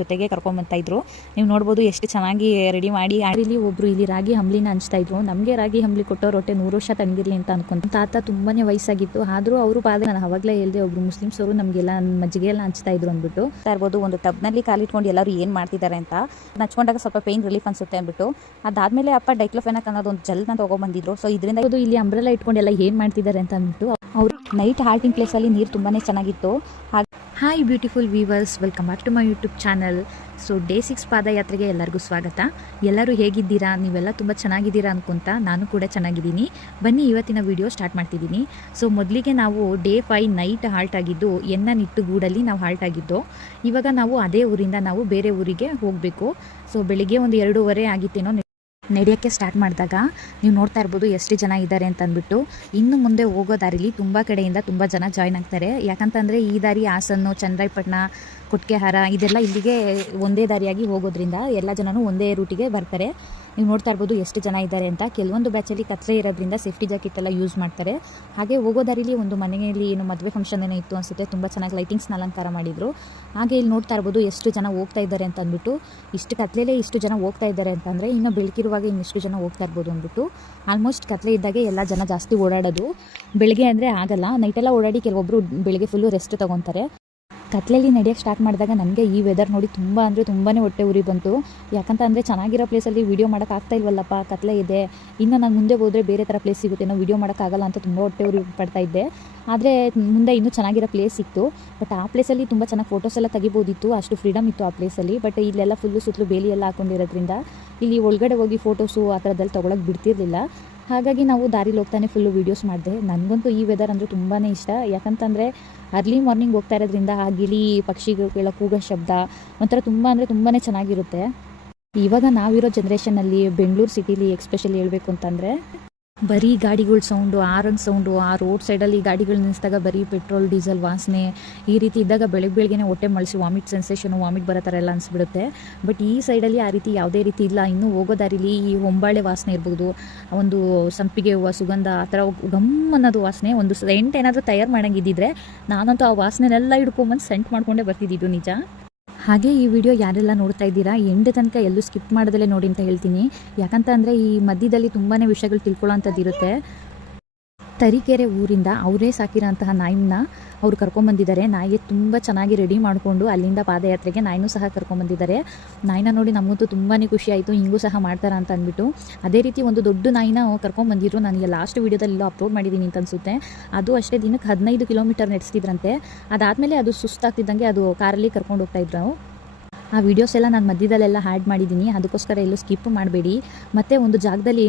ಜೊತೆಗೆ ಕರ್ಕೊಂಬರ್ತಾ ಇದ್ರು. ನೀವು ನೋಡ್ಬೋದು ಎಷ್ಟು ಚೆನ್ನಾಗಿ ರೆಡಿ ಮಾಡಿ ಇಲ್ಲಿ ಒಬ್ರು ಇಲ್ಲಿ ರಾಗಿ ಹಂಬ್ಲಿನ ಹಂಚ್ತಾ ಇದ್ರು. ನಮಗೆ ರಾಗಿ ಹಂಬ್ಲಿ ಕೊಟ್ಟೋ ರೊಟ್ಟೆ ನೂರು ವರ್ಷ ತಂಗಿರ್ಲಿ ಅಂತ ಅನ್ಕೊಂತ ತಾತ ತುಂಬಾನೇ ವಯಸ್ಸಾಗಿತ್ತು. ಆದ್ರೂ ಅವರು ಪಾದ ನಾನು ಅವಾಗಲೇ ಹೇಳಿದೆ ಒಬ್ರು ಮುಸ್ಲಿಮ್ಸ್ ಅವರು ನಮಗೆಲ್ಲ ಮಜ್ಜಿಗೆ ಎಲ್ಲ ಹಂಚ್ತಾ ಇದ್ರು ಅಂದ್ಬಿಟ್ಟು. ಇರ್ಬೋದು ಒಂದು ಟಬ್ನಲ್ಲಿ ಕಾಲಿಟ್ಕೊಂಡು ಎಲ್ಲರೂ ಏನು ಮಾಡ್ತಿದ್ದಾರೆ ಅಂತ. ಹಚ್ಕೊಂಡಾಗ ಸ್ವಲ್ಪ ಪೇನ್ ರಿಲೀಫ್ ಅನ್ಸುತ್ತೆ ಅಂದ್ಬಿಟ್ಟು. ಅದಾದ್ಮೇಲೆ ಅಪ್ಪ ಡೈಕ್ಲೋಫೆನಕ್ ಅನ್ನೋದು ಒಂದು ಜಲ್ನ ತಗೊಂಡ್ಬಂದಿದ್ರು ಸೊ ಇದರಿಂದ ಇದು ಇಲ್ಲಿ ಅಂಬ್ರೆಲ್ಲ ಇಟ್ಕೊಂಡು ಎಲ್ಲ ಏನು ಮಾಡ್ತಿದ್ದಾರೆ ಅಂತ ಅಂದ್ಬಿಟ್ಟು ಅವರು ನೈಟ್ ಹಾಲ್ಟಿಂಗ್ ಪ್ಲೇಸಲ್ಲಿ ನೀರು ತುಂಬಾನೇ ಚೆನ್ನಾಗಿತ್ತು. ಹಾಗೆ hi beautiful viewers welcome back to my YouTube channel so day six ಪಾದಯಾತ್ರೆಗೆ ಎಲ್ಲರಿಗೂ ಸ್ವಾಗತ. ಎಲ್ಲರೂ ಹೇಗಿದ್ದೀರಾ? ನೀವೆಲ್ಲ ತುಂಬ ಚೆನ್ನಾಗಿದ್ದೀರಾ ಅನ್ಕೊಂತ ನಾನು ಕೂಡ ಚೆನ್ನಾಗಿದ್ದೀನಿ. ಬನ್ನಿ, ಇವತ್ತಿನ ವಿಡಿಯೋ ಸ್ಟಾರ್ಟ್ ಮಾಡ್ತಿದ್ದೀನಿ. ಸೊ ಮೊದಲಿಗೆ ನಾವು ಡೇ ಫೈ ನೈಟ್ ಹಾಲ್ಟ್ ಆಗಿದ್ದು, ಎನ್ನ ನಿಟ್ಟುಗೂಡಲ್ಲಿ ನಾವು ಹಾಲ್ಟ್ ಆಗಿದ್ದು. ಇವಾಗ ನಾವು ಅದೇ ಊರಿಂದ ನಾವು ಬೇರೆ ಊರಿಗೆ ಹೋಗಬೇಕು. ಸೊ ಬೆಳಿಗ್ಗೆ ಒಂದು ಎರಡೂವರೆ ಆಗಿತ್ತೇನೋ ನಡೆಯೋಕ್ಕೆ ಸ್ಟಾರ್ಟ್ ಮಾಡಿದಾಗ ನೀವು ನೋಡ್ತಾ ಇರ್ಬೋದು ಎಷ್ಟು ಜನ ಇದ್ದಾರೆ ಅಂತ ಅಂದ್ಬಿಟ್ಟು ಇನ್ನು ಮುಂದೆ ಹೋಗೋ ದಾರಿಲಿ ತುಂಬ ಕಡೆಯಿಂದ ತುಂಬ ಜನ ಜಾಯ್ನ್ ಆಗ್ತಾರೆ. ಯಾಕಂತಂದರೆ ಈ ದಾರಿ ಹಾಸನ್ನು ಚಂದ್ರಾಯಪಟ್ಟಣ ಕೊಟ್ಗೆಹಾರ, ಇದೆಲ್ಲ ಇಲ್ಲಿಗೆ ಒಂದೇ ದಾರಿಯಾಗಿ ಹೋಗೋದ್ರಿಂದ ಎಲ್ಲ ಜನನೂ ಒಂದೇ ರೂಟಿಗೆ ಬರ್ತಾರೆ. ನೀವು ನೋಡ್ತಾ ಇರ್ಬೋದು ಎಷ್ಟು ಜನ ಇದ್ದಾರೆ ಅಂತ. ಕೆಲವೊಂದು ಬ್ಯಾಚಲ್ಲಿ ಕತ್ತಲೆ ಇರೋದ್ರಿಂದ ಸೇಫ್ಟಿ ಜಾಕೆಟ್ ಎಲ್ಲ ಯೂಸ್ ಮಾಡ್ತಾರೆ. ಹಾಗೆ ಹೋಗೋ ದಾರಿಲಿ ಒಂದು ಮನೆಯಲ್ಲಿ ಏನು ಮದುವೆ ಫಂಕ್ಷನ್ ಏನೋ ಇತ್ತು ಅನಿಸುತ್ತೆ, ತುಂಬ ಚೆನ್ನಾಗಿ ಲೈಟಿಂಗ್ಸ್ನ ಅಲಂಕಾರ ಮಾಡಿದರು. ಹಾಗೆ ಇಲ್ಲಿ ನೋಡ್ತಾ ಇರ್ಬೋದು ಎಷ್ಟು ಜನ ಹೋಗ್ತಾ ಇದ್ದಾರೆ ಅಂತ ಅಂದ್ಬಿಟ್ಟು, ಇಷ್ಟು ಕತ್ಲೆಲೇ ಇಷ್ಟು ಜನ ಹೋಗ್ತಾ ಇದ್ದಾರೆ ಅಂತಂದರೆ ಇನ್ನು ಬೆಳಕಿರುವಾಗ ಇನ್ನಿಷ್ಟು ಜನ ಹೋಗ್ತಾ ಇರ್ಬೋದು ಅಂದ್ಬಿಟ್ಟು. ಆಲ್ಮೋಸ್ಟ್ ಕತ್ಲೆ ಇದ್ದಾಗೆ ಎಲ್ಲ ಜನ ಜಾಸ್ತಿ ಓಡಾಡೋದು. ಬೆಳಗ್ಗೆ ಅಂದರೆ ಆಗಲ್ಲ ನೈಟೆಲ್ಲ ಓಡಾಡಿ ಕೆಲವೊಬ್ಬರು ಬೆಳಗ್ಗೆ ಫುಲ್ಲು ರೆಸ್ಟ್ ತೊಗೊತಾರೆ. ಕತ್ಲೆಯಲ್ಲಿ ನಡೆಯೋಕ್ಕೆ ಸ್ಟಾರ್ಟ್ ಮಾಡಿದಾಗ ನನಗೆ ಈ ವೆದರ್ ನೋಡಿ ತುಂಬ ಅಂದರೆ ತುಂಬಾ ಹೊಟ್ಟೆ ಉರಿ ಬಂತು. ಯಾಕಂತ ಅಂದರೆ ಚೆನ್ನಾಗಿರೋ ಪ್ಲೇಸಲ್ಲಿ ವೀಡಿಯೋ ಮಾಡೋಕೆ ಆಗ್ತಾ ಇಲ್ವಲ್ಲಪ್ಪ? ಕತ್ಲೆ ಇದೆ. ಇನ್ನು ನಾನು ಮುಂದೆ ಹೋದರೆ ಬೇರೆ ಥರ ಪ್ಲೇಸ್ ಸಿಗುತ್ತೆ. ನಾವು ವೀಡಿಯೋ ಮಾಡೋಕ್ಕಾಗಲ್ಲ ಅಂತ ತುಂಬ ಹೊಟ್ಟೆ ಉರಿ ಪಡ್ತಾ ಇದ್ದೆ. ಆದರೆ ಮುಂದೆ ಇನ್ನೂ ಚೆನ್ನಾಗಿರೋ ಪ್ಲೇಸ್ ಸಿಕ್ತು. ಬಟ್ ಆ ಪ್ಲೇಸಲ್ಲಿ ತುಂಬ ಚೆನ್ನಾಗಿ ಫೋಟೋಸ್ ಎಲ್ಲ ತೆಗಿಬೋದಿತ್ತು. ಅಷ್ಟು ಫ್ರೀಡಮ್ ಇತ್ತು ಆ ಪ್ಲೇಸಲ್ಲಿ ಬಟ್ ಇಲ್ಲೆಲ್ಲ ಫುಲ್ಲು ಸುತ್ತಲೂ ಬೇಲಿ ಎಲ್ಲ ಹಾಕೊಂಡಿರೋದ್ರಿಂದ ಇಲ್ಲಿ ಒಳಗಡೆ ಹೋಗಿ ಫೋಟೋಸು ಆ ಥರದಲ್ಲಿ ತೊಗೊಳಕ್ಕೆ ಬಿಡ್ತಿರ್ಲಿಲ್ಲ. ಹಾಗಾಗಿ ನಾವು ದಾರಿಲಿ ಹೋಗ್ತಾನೆ ಫುಲ್ಲು ವೀಡಿಯೋಸ್ ಮಾಡಿದೆ. ನನಗಂತೂ ಈ ವೆದರ್ ಅಂದರೆ ತುಂಬಾ ಇಷ್ಟ. ಯಾಕಂತಂದರೆ ಅರ್ಲಿ ಮಾರ್ನಿಂಗ್ ಹೋಗ್ತಾ ಇರೋದ್ರಿಂದ ಆ ಗಿಳಿ, ಪಕ್ಷಿಗಳ ಕೂಗೋ ಶಬ್ದ ಒಂಥರ ತುಂಬ ಅಂದರೆ ತುಂಬಾ ಚೆನ್ನಾಗಿರುತ್ತೆ. ಇವಾಗ ನಾವಿರೋ ಜನ್ರೇಷನಲ್ಲಿ ಬೆಂಗಳೂರು ಸಿಟಿಲಿ ಎಕ್ಸ್ಪೆಷಲಿ ಹೇಳಬೇಕು ಅಂತಂದರೆ ಬರೀ ಗಾಡಿಗಳ ಸೌಂಡು ಆರನ್ ಸೌಂಡು ಆ ರೋಡ್ ಸೈಡಲ್ಲಿ ಗಾಡಿಗಳು ನಿಲ್ಲಿಸಿದಾಗ ಬರೀ ಪೆಟ್ರೋಲ್ ಡೀಸೆಲ್ ವಾಸನೆ ಈ ರೀತಿ ಇದ್ದಾಗ ಬೆಳಗ್ಗೆ ಬೆಳಗ್ಗೆನೆ ಹೊಟ್ಟೆ ಮಳಿಸಿ ವಾಮಿಟ್ ಸೆನ್ಸೇಷನು ವಾಮಿಟ್ ಬರೋ ಥರ ಎಲ್ಲ ಅನಿಸ್ಬಿಡುತ್ತೆ. ಬಟ್ ಈ ಸೈಡಲ್ಲಿ ಆ ರೀತಿ ಯಾವುದೇ ರೀತಿ ಇಲ್ಲ. ಇನ್ನೂ ಹೋಗೋದಾರಿಲಿ ಈ ಹೊಂಬಾಳೆ ವಾಸನೆ ಇರ್ಬೋದು, ಒಂದು ಸಂಪಿಗೆ ಹೂವು, ಸುಗಂಧ ಆ ಥರ ಗಮ್ ಅನ್ನೋದು ವಾಸನೆ, ಒಂದು ಸೆಂಟ್ ಏನಾದರೂ ತಯಾರು ಮಾಡಂಗಿದ್ದಿದ್ರೆ ನಾನಂತೂ ಆ ವಾಸನೆನೆಲ್ಲ ಹಿಡ್ಕೊಂಬಂದು ಸೆಂಟ್ ಮಾಡ್ಕೊಂಡೇ ಬರ್ತಿದ್ದಿದ್ದು ನಿಜ. ಹಾಗೆ ಈ ವಿಡಿಯೋ ಯಾರೆಲ್ಲ ನೋಡ್ತಾ ಇದ್ದೀರಾ ಎಂಡ್ ತನಕ ಎಲ್ಲೂ ಸ್ಕಿಪ್ ಮಾಡೋದಲ್ಲೇ ನೋಡಿ ಅಂತ ಹೇಳ್ತೀನಿ. ಯಾಕಂತ ಅಂದರೆ ಈ ಮಧ್ಯದಲ್ಲಿ ತುಂಬಾ ವಿಷಯಗಳು ತಿಳ್ಕೊಳ್ಳೋಂಥದ್ದು ಇರುತ್ತೆ ತರೀಕೆರೆ ಊರಿಂದ ಅವರೇ ಸಾಕಿರೋಂತಹ ನಾಯಿನ ಅವ್ರು ಕರ್ಕೊಂಬಂದಿದ್ದಾರೆ. ನಾಯಿಗೆ ತುಂಬ ಚೆನ್ನಾಗಿ ರೆಡಿ ಮಾಡಿಕೊಂಡು ಅಲ್ಲಿಂದ ಪಾದಯಾತ್ರೆಗೆ ನಾಯಿನೂ ಸಹ ಕರ್ಕೊಂಬಂದಿದ್ದಾರೆ. ನಾಯಿನ ನೋಡಿ ನಮಗಂತೂ ತುಂಬಾ ಖುಷಿ ಆಯಿತು. ಹಿಂಗೂ ಸಹ ಮಾಡ್ತಾರ ಅಂತ ಅಂದ್ಬಿಟ್ಟು. ಅದೇ ರೀತಿ ಒಂದು ದೊಡ್ಡ ನಾಯಿನ ಕರ್ಕೊಂಬಂದಿದ್ರು. ನನಗೆ ಲಾಸ್ಟ್ ವೀಡಿಯೋದಲ್ಲಿ ಅಪ್ಲೋಡ್ ಮಾಡಿದ್ದೀನಿ ಅಂತ ಅನಿಸುತ್ತೆ. ಅದು ಅಷ್ಟೇ ದಿನಕ್ಕೆ ಹದಿನೈದು ಕಿಲೋಮೀಟರ್ ನಡೆಸ್ತಿದ್ರಂತೆ. ಅದಾದಮೇಲೆ ಅದು ಸುಸ್ತಾಗ್ತಿದ್ದಂಗೆ ಅದು ಕಾರಲ್ಲಿ ಕರ್ಕೊಂಡು ಹೋಗ್ತಾಯಿದ್ರು ಆ ವಿಡಿಯೋಸ್ ಎಲ್ಲ ನಾನು ಮಧ್ಯದಲ್ಲೆಲ್ಲ ಹ್ಯಾಡ್ ಮಾಡಿದ್ದೀನಿ. ಅದಕ್ಕೋಸ್ಕರ ಎಲ್ಲೂ ಸ್ಕಿಪ್ ಮಾಡಬೇಡಿ. ಮತ್ತು ಒಂದು ಜಾಗದಲ್ಲಿ